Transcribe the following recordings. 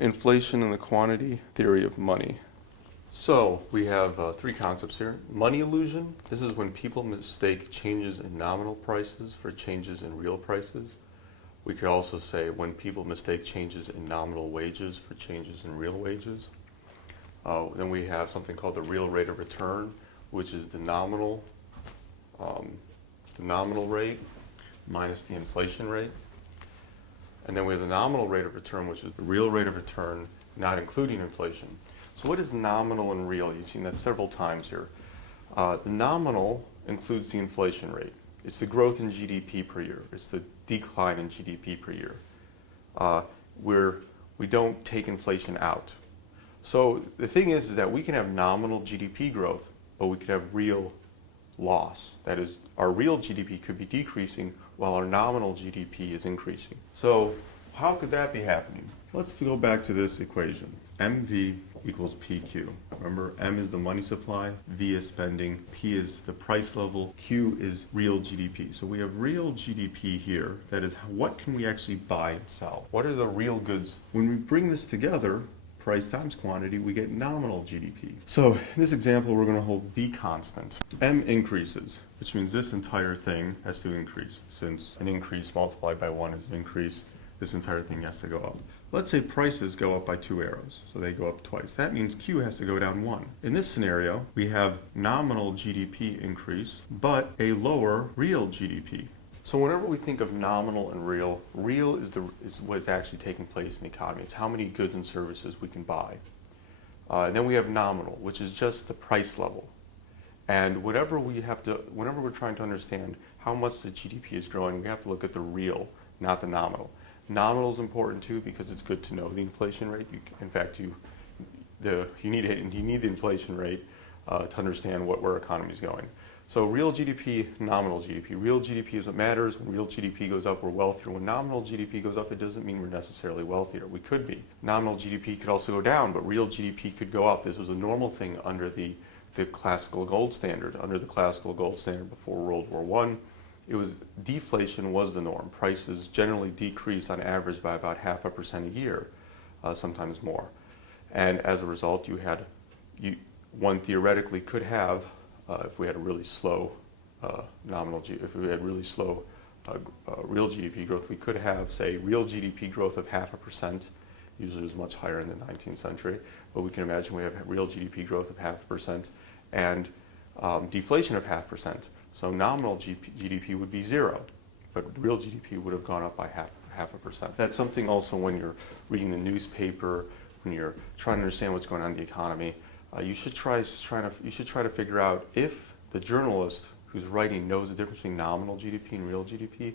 Inflation and the quantity theory of money. So we have three concepts here. Money illusion. This is when people mistake changes in nominal prices for changes in real prices. We could also say when people mistake changes in nominal wages for changes in real wages. Then we have something called the real rate of return, which is the nominal rate minus the inflation rate. And then we have the nominal rate of return, which is the real rate of return, not including inflation. So what is nominal and real? You've seen that several times here. The nominal includes the inflation rate. It's the growth in GDP per year. It's the decline in GDP per year. We don't take inflation out. So the thing is that we can have nominal GDP growth, but we could have real loss. That is, our real GDP could be decreasing while our nominal GDP is increasing. So how could that be happening? Let's go back to this equation. MV equals PQ. Remember, M is the money supply, V is spending, P is the price level, Q is real GDP. So we have real GDP here. That is, what can we actually buy and sell? What are the real goods? When we bring this together, price times quantity, we get nominal GDP. So in this example, we're going to hold V constant. M increases, which means this entire thing has to increase. Since an increase multiplied by 1 is an increase, this entire thing has to go up. Let's say prices go up by 2 arrows, so they go up twice. That means Q has to go down 1. In this scenario, we have nominal GDP increase, but a lower real GDP. So whenever we think of nominal and real, real is what is actually taking place in the economy. It's how many goods and services we can buy. And then we have nominal, which is just the price level. And whenever we're trying to understand how much the GDP is growing, we have to look at the real, not the nominal. Nominal is important too because it's good to know the inflation rate. You need the inflation rate to understand where our economy is going. So real GDP, nominal GDP. Real GDP is what matters. When real GDP goes up, we're wealthier. When nominal GDP goes up, it doesn't mean we're necessarily wealthier. We could be. Nominal GDP could also go down, but real GDP could go up. This was a normal thing under the classical gold standard. Under the classical gold standard before World War I, deflation was the norm. Prices generally decrease on average by about 0.5% a year, sometimes more. And as a result, one theoretically could have, if we had a really slow real GDP growth, we could have, say, real GDP growth of 0.5%. Usually it was much higher in the 19th century, but we can imagine we have real GDP growth of 0.5% and deflation of 0.5%. So nominal GDP would be 0, but real GDP would have gone up by 0.5%. That's something also when you're reading the newspaper, when you're trying to understand what's going on in the economy. You should try to figure out if the journalist who's writing knows the difference between nominal GDP and real GDP,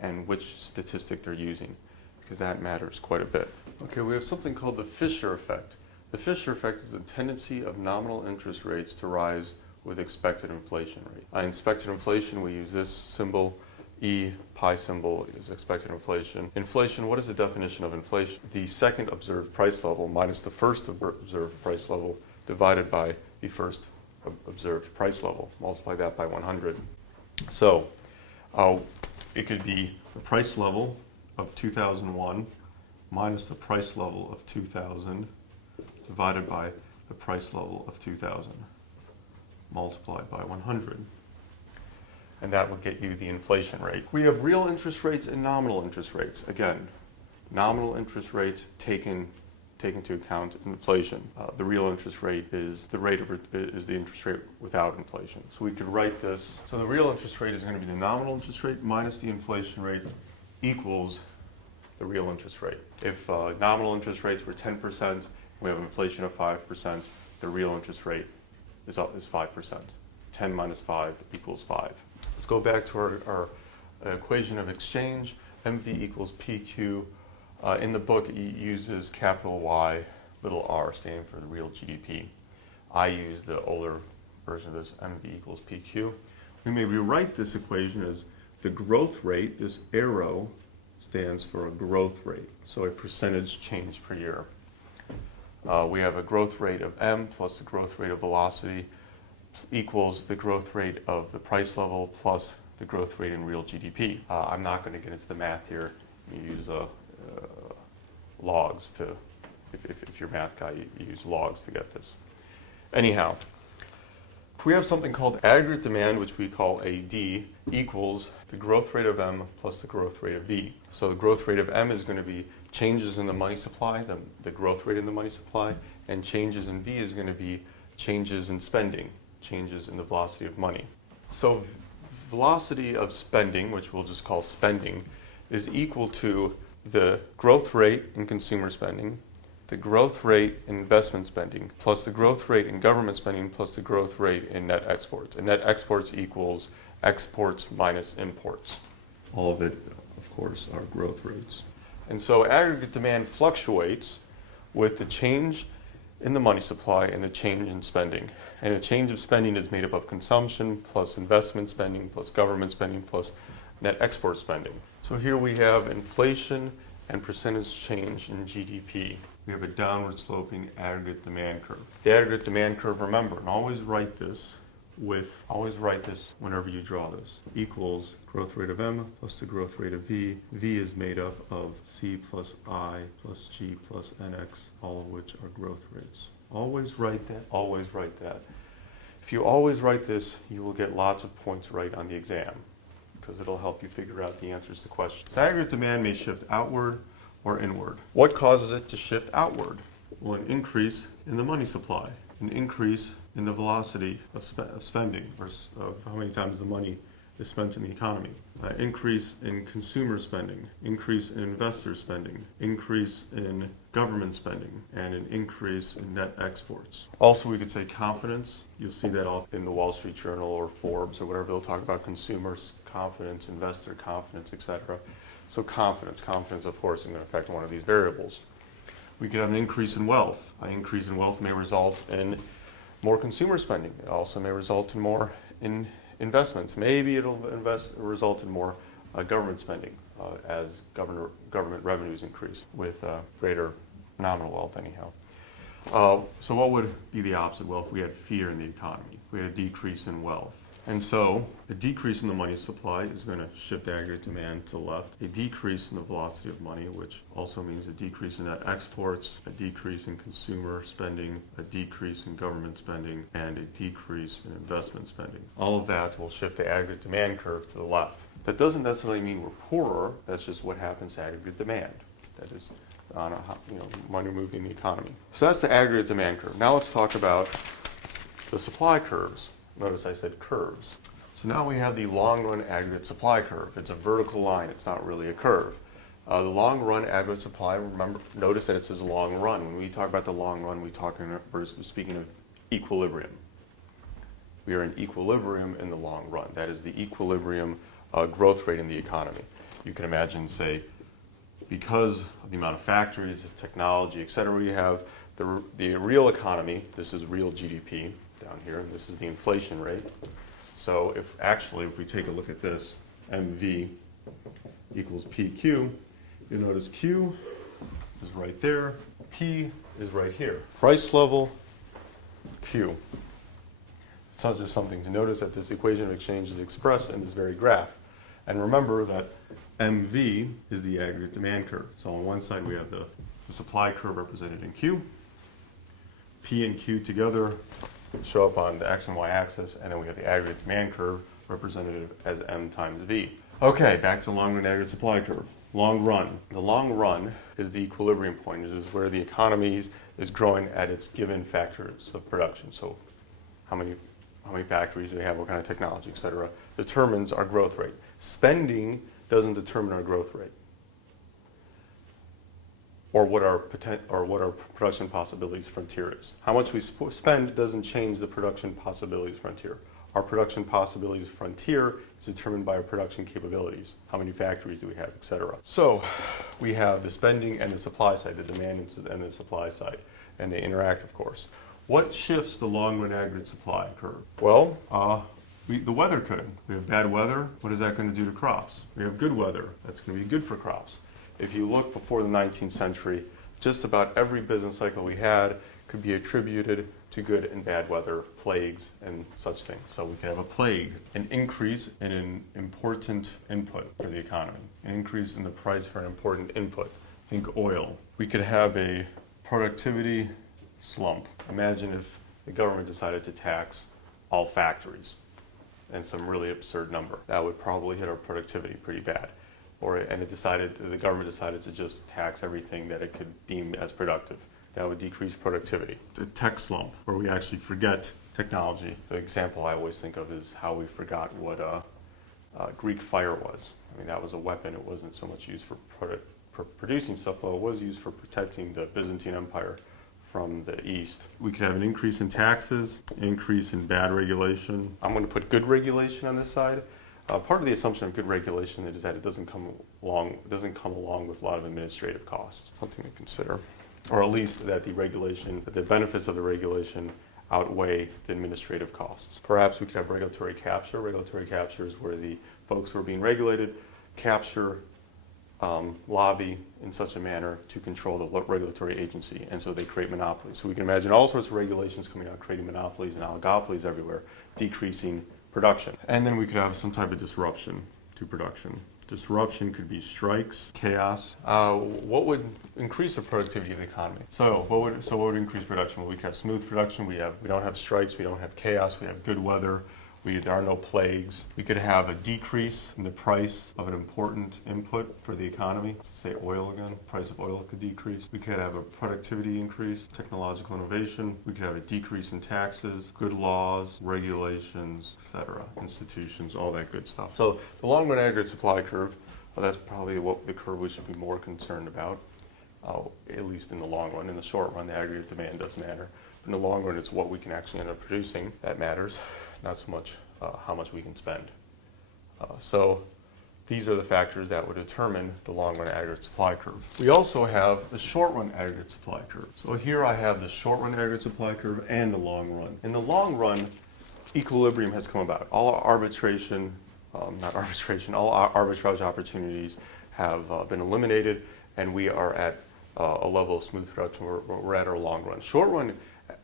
and which statistic they're using, because that matters quite a bit. Okay, we have something called the Fisher effect. The Fisher effect is the tendency of nominal interest rates to rise with expected inflation rate. In expected inflation, we use this symbol. E, pi symbol, is expected inflation. Inflation, what is the definition of inflation? The second observed price level minus the first observed price level divided by the first observed price level. Multiply that by 100. So it could be the price level of 2001 minus the price level of 2000 divided by the price level of 2000 multiplied by 100. And that will get you the inflation rate. We have real interest rates and nominal interest rates. Again, nominal interest rates take into account inflation. The real interest rate is the interest rate without inflation. So we could write this. So the real interest rate is going to be the nominal interest rate minus the inflation rate equals the real interest rate. If nominal interest rates were 10%, we have inflation of 5%, the real interest rate is 5%. 10 minus 5 equals 5. Let's go back to our equation of exchange. MV equals PQ. In the book, it uses capital Y, little r, standing for the real GDP. I use the older version of this, MV equals PQ. We may rewrite this equation as the growth rate. This arrow stands for a growth rate, so a percentage change per year. We have a growth rate of M plus the growth rate of velocity equals the growth rate of the price level plus the growth rate in real GDP. I'm not going to get into the math here. You use logs to, if you're a math guy, you use logs to get this. Anyhow, we have something called aggregate demand, which we call AD, equals the growth rate of M plus the growth rate of V. So the growth rate of M is going to be changes in the money supply, the growth rate in the money supply, and changes in V is going to be changes in spending, changes in the velocity of money. So velocity of spending, which we'll just call spending, is equal to the growth rate in consumer spending, the growth rate in investment spending, plus the growth rate in government spending, plus the growth rate in net exports. And net exports equals exports minus imports. All of it, of course, are growth rates. And so aggregate demand fluctuates with the change in the money supply and the change in spending. And a change of spending is made up of consumption plus investment spending plus government spending plus net export spending. So here we have inflation and percentage change in GDP. We have a downward sloping aggregate demand curve. The aggregate demand curve, remember, and always write this whenever you draw this, equals growth rate of M plus the growth rate of V. V is made up of C plus I plus G plus NX, all of which are growth rates. Always write that, always write that. If you always write this, you will get lots of points right on the exam, because it'll help you figure out the answers to questions. Aggregate demand may shift outward or inward. What causes it to shift outward? Well, an increase in the money supply, an increase in the velocity of spending, or of how many times the money is spent in the economy, increase in consumer spending, increase in investor spending, increase in government spending, and an increase in net exports. Also, we could say confidence. You'll see that all in the Wall Street Journal or Forbes or whatever. They'll talk about consumers' confidence, investor confidence, etc. So confidence, of course, is going to affect one of these variables. We could have an increase in wealth. An increase in wealth may result in more consumer spending. It also may result in more in investments. Maybe it'll result in more government spending as government revenues increase with greater nominal wealth anyhow. So what would be the opposite? Well, if we had fear in the economy, we had a decrease in wealth. And so a decrease in the money supply is going to shift aggregate demand to the left. A decrease in the velocity of money, which also means a decrease in net exports, a decrease in consumer spending, a decrease in government spending, and a decrease in investment spending. All of that will shift the aggregate demand curve to the left. That doesn't necessarily mean we're poorer. That's just what happens to aggregate demand. That is on money moving in the economy. So that's the aggregate demand curve. Now let's talk about the supply curves. Notice I said curves. So now we have the long run aggregate supply curve. It's a vertical line. It's not really a curve. The long run aggregate supply, notice that it says long run. When we talk about the long run, we're speaking of equilibrium. We are in equilibrium in the long run. That is the equilibrium growth rate in the economy. You can imagine, say, because of the amount of factories, the technology, et cetera, we have the real economy. This is real GDP down here, and this is the inflation rate. So if we take a look at this, MV equals PQ, you'll notice Q is right there, P is right here. Price level, Q. It's not just something to notice that this equation of exchange is expressed in this very graph. And remember that MV is the aggregate demand curve. So on one side we have the supply curve represented in Q. P and Q together show up on the X and Y axis, and then we have the aggregate demand curve represented as M times V. Okay, back to the long run aggregate supply curve. Long run. The long run is the equilibrium point. It is where the economy is growing at its given factors of production. So how many factories do we have, what kind of technology, et cetera, determines our growth rate. Spending doesn't determine our growth rate, or what our production possibilities frontier is. How much we spend doesn't change the production possibilities frontier. Our production possibilities frontier is determined by our production capabilities. How many factories do we have, et cetera. So we have the spending and the supply side, the demand and the supply side, and they interact, of course. What shifts the long run aggregate supply curve? Well, the weather could. We have bad weather. What is that going to do to crops? We have good weather. That's going to be good for crops. If you look before the 19th century, just about every business cycle we had could be attributed to good and bad weather, plagues, and such things. So we could have a plague, an increase in an important input for the economy, an increase in the price for an important input. think oil. We could have a productivity slump. Imagine if the government decided to tax all factories and some really absurd number. That would probably hit our productivity pretty bad. The government decided to just tax everything that it could deem as productive. That would decrease productivity. The tech slump, where we actually forget technology. The example I always think of is how we forgot what Greek fire was. I mean, that was a weapon. It wasn't so much used for producing stuff, though it was used for protecting the Byzantine Empire from the east. We could have an increase in taxes, increase in bad regulation. I'm going to put good regulation on this side. Part of the assumption of good regulation is that it doesn't come along with a lot of administrative costs. Something to consider, or at least that the benefits of the regulation outweigh the administrative costs. Perhaps we could have regulatory capture. Regulatory capture is where the folks who are being regulated capture, lobby in such a manner to control the regulatory agency, and so they create monopolies. So we can imagine all sorts of regulations coming out, creating monopolies and oligopolies everywhere, decreasing production. And then we could have some type of disruption to production. Disruption could be strikes, chaos. What would increase the productivity of the economy? So what would increase production? Well, we could have smooth production. We don't have strikes. We don't have chaos. We have good weather. There are no plagues. We could have a decrease in the price of an important input for the economy. So say oil again, price of oil could decrease. We could have a productivity increase, technological innovation. We could have a decrease in taxes, good laws, regulations, etc., institutions, all that good stuff. So the long-run aggregate supply curve, that's probably what the curve we should be more concerned about, at least in the long run. In the short run, the aggregate demand does matter. In the long run, it's what we can actually end up producing that matters, not so much how much we can spend. So these are the factors that would determine the long-run aggregate supply curve. We also have the short-run aggregate supply curve. So here I have the short-run aggregate supply curve and the long run. In the long run, equilibrium has come about. All arbitrage opportunities have been eliminated, and we are at a level of smooth production. We're at our long run.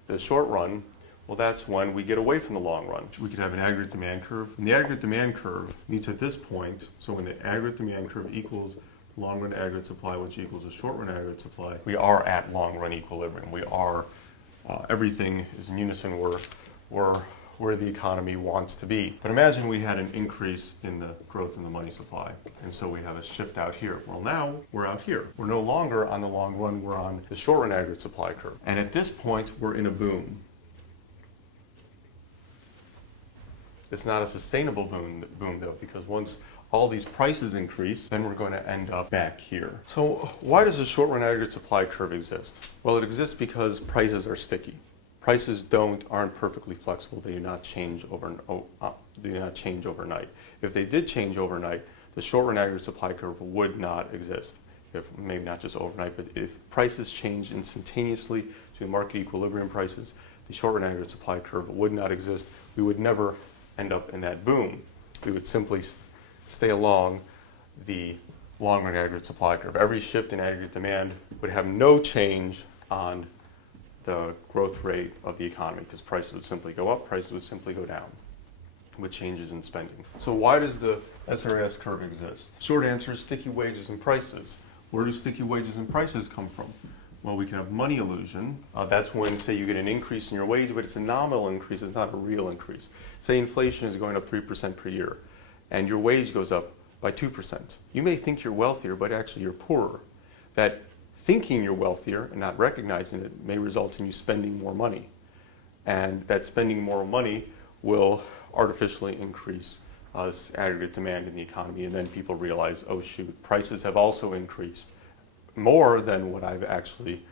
The short run, well, that's when we get away from the long run. We could have an aggregate demand curve. And the aggregate demand curve meets at this point, so when the aggregate demand curve equals long-run aggregate supply, which equals the short-run aggregate supply, we are at long-run equilibrium. We are, everything is in unison. We're where the economy wants to be. But imagine we had an increase in the growth in the money supply. And so we have a shift out here. Well, now we're out here. We're no longer on the long run, we're on the short run aggregate supply curve. And at this point, we're in a boom. It's not a sustainable boom though, because once all these prices increase, then we're going to end up back here. So why does the short run aggregate supply curve exist? Well, it exists because prices are sticky. Prices aren't perfectly flexible. They do not change overnight. If they did change overnight, the short run aggregate supply curve would not exist. Maybe not just overnight, but if prices change instantaneously to market equilibrium prices, the short run aggregate supply curve would not exist. We would never end up in that boom. We would simply stay along the long run aggregate supply curve. Every shift in aggregate demand would have no change on the growth rate of the economy, because prices would simply go up, prices would simply go down with changes in spending. So why does the SRAS curve exist? Short answer is sticky wages and prices. Where do sticky wages and prices come from? Well, we can have money illusion. That's when, say, you get an increase in your wage, but it's a nominal increase, it's not a real increase. Say inflation is going up 3% per year, and your wage goes up by 2%. You may think you're wealthier, but actually you're poorer. That thinking you're wealthier and not recognizing it may result in you spending more money. And that spending more money will artificially increase this aggregate demand in the economy, and then people realize, oh shoot, prices have also increased more than what I've actually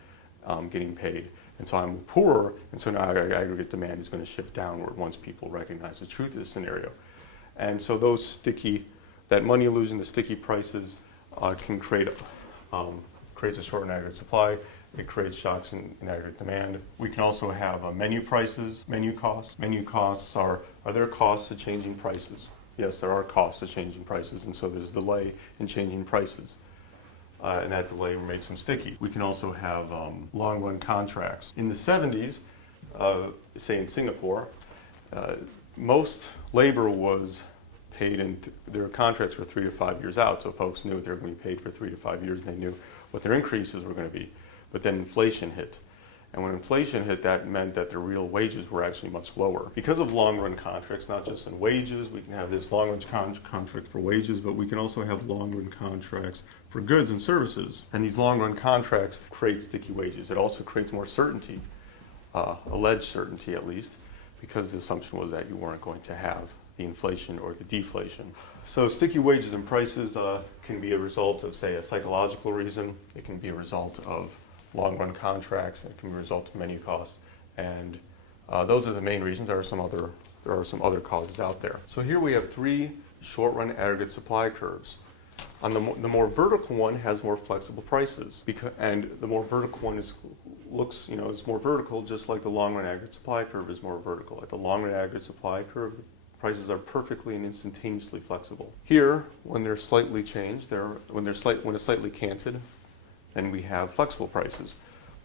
getting paid. And so I'm poorer, and so now aggregate demand is going to shift downward once people recognize the truth of the scenario. And so that money illusion, the sticky prices can creates a short run aggregate supply. It creates shocks in aggregate demand. We can also have menu prices, menu costs. Menu costs are there costs to changing prices? Yes, there are costs to changing prices, and so there's a delay in changing prices. And that delay makes them sticky. We can also have long-run contracts. In the 70s, say in Singapore, most labor was paid, and their contracts were 3 to 5 years out, so folks knew they were going to be paid for 3 to 5 years, and they knew what their increases were going to be. But then inflation hit. And when inflation hit, that meant that their real wages were actually much lower. Because of long-run contracts, not just in wages, we can have this long-run contract for wages, but we can also have long-run contracts for goods and services. And these long-run contracts create sticky wages. It also creates more certainty, alleged certainty at least, because the assumption was that you weren't going to have the inflation or the deflation. So sticky wages and prices can be a result of, say, a psychological reason. It can be a result of long-run contracts. It can be a result of menu costs, and those are the main reasons. There are some other causes out there. So here we have three short-run aggregate supply curves. On the more vertical one has more flexible prices, and the more vertical one is more vertical, just like the long-run aggregate supply curve is more vertical. At the long-run aggregate supply curve, the prices are perfectly and instantaneously flexible. Here, when they're slightly changed, when it's slightly canted, then we have flexible prices.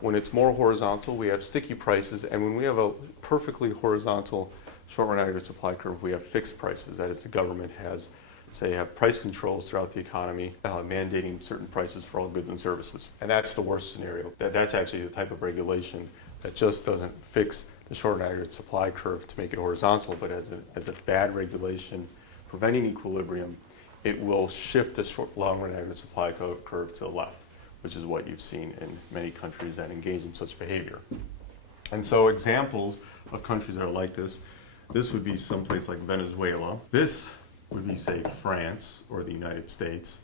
When it's more horizontal, we have sticky prices, and when we have a perfectly horizontal short-run aggregate supply curve, we have fixed prices. That is, the government have price controls throughout the economy, mandating certain prices for all goods and services. And that's the worst scenario. That's actually the type of regulation that just doesn't fix the short-run aggregate supply curve to make it horizontal, but as a bad regulation preventing equilibrium, it will shift the long-run aggregate supply curve to the left, which is what you've seen in many countries that engage in such behavior. And so examples of countries that are like this would be someplace like Venezuela. This would be, say, France or the United States,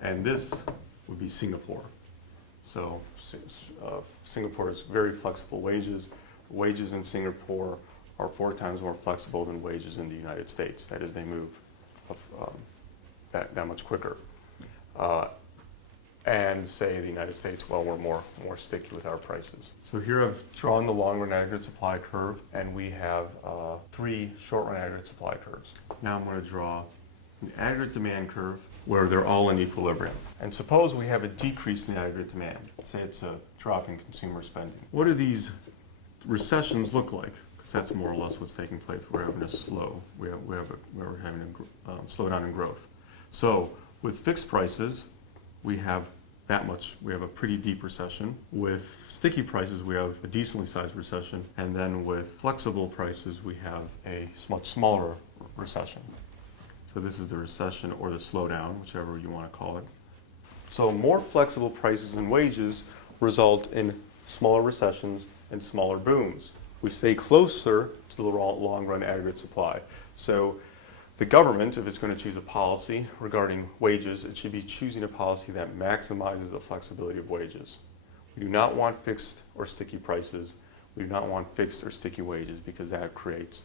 and this would be Singapore. So Singapore has very flexible wages. Wages in Singapore are 4 times more flexible than wages in the United States. That is, they move that much quicker. And say the United States, well, we're more sticky with our prices. So here I've drawn the long-run aggregate supply curve, and we have 3 short-run aggregate supply curves. Now I'm going to draw an aggregate demand curve where they're all in equilibrium. And suppose we have a decrease in the aggregate demand. Say it's a drop in consumer spending. What do these recessions look like? Because that's more or less what's taking place. We're having a we're having a slowdown in growth. So with fixed prices, we have a pretty deep recession. With sticky prices, we have a decently sized recession. And then with flexible prices, we have a much smaller recession. So this is the recession or the slowdown, whichever you want to call it. So more flexible prices and wages result in smaller recessions and smaller booms. We stay closer to the long-run aggregate supply. So the government, if it's going to choose a policy regarding wages, it should be choosing a policy that maximizes the flexibility of wages. We do not want fixed or sticky prices. We do not want fixed or sticky wages, because that creates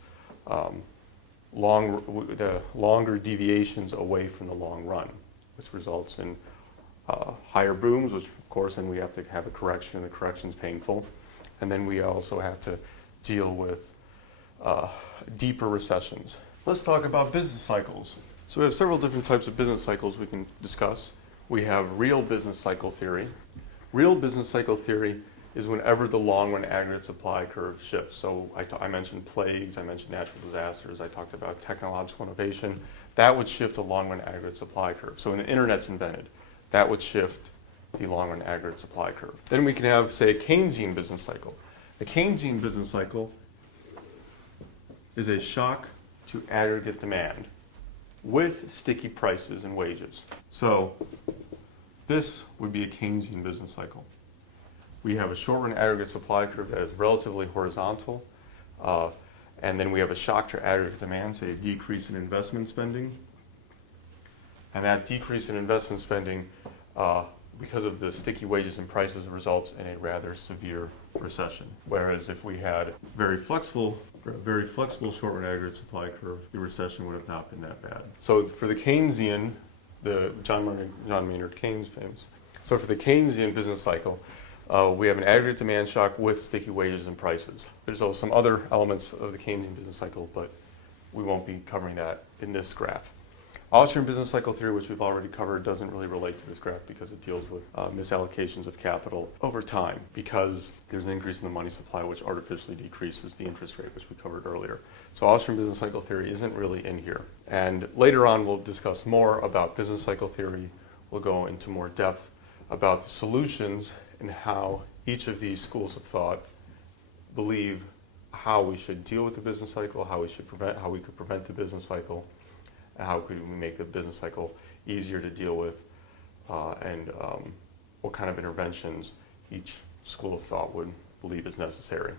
longer deviations away from the long run, which results in higher booms, which of course then we have to have a correction, and the correction is painful. And then we also have to deal with deeper recessions. Let's talk about business cycles. So we have several different types of business cycles we can discuss. We have real business cycle theory. Real business cycle theory is whenever the long-run aggregate supply curve shifts. So I mentioned plagues, I mentioned natural disasters, I talked about technological innovation. That would shift the long-run aggregate supply curve. So when the internet's invented, that would shift the long-run aggregate supply curve. Then we can have, say, a Keynesian business cycle. A Keynesian business cycle is a shock to aggregate demand with sticky prices and wages. So this would be a Keynesian business cycle. We have a short-run aggregate supply curve that is relatively horizontal, and then we have a shock to aggregate demand, say a decrease in investment spending. And that decrease in investment spending, because of the sticky wages and prices, results in a rather severe recession. Whereas if we had a very flexible short-run aggregate supply curve, the recession would have not been that bad. So for the Keynesian, the John Maynard Keynes famous. So for the Keynesian business cycle, we have an aggregate demand shock with sticky wages and prices. There's also some other elements of the Keynesian business cycle, but we won't be covering that in this graph. Austrian business cycle theory, which we've already covered, doesn't really relate to this graph because it deals with misallocations of capital over time, because there's an increase in the money supply which artificially decreases the interest rate, which we covered earlier. So Austrian business cycle theory isn't really in here. And later on we'll discuss more about business cycle theory. We'll go into more depth about the solutions and how each of these schools of thought believe how we should deal with the business cycle, how we could prevent the business cycle, and how could we make the business cycle easier to deal with, and what kind of interventions each school of thought would believe is necessary.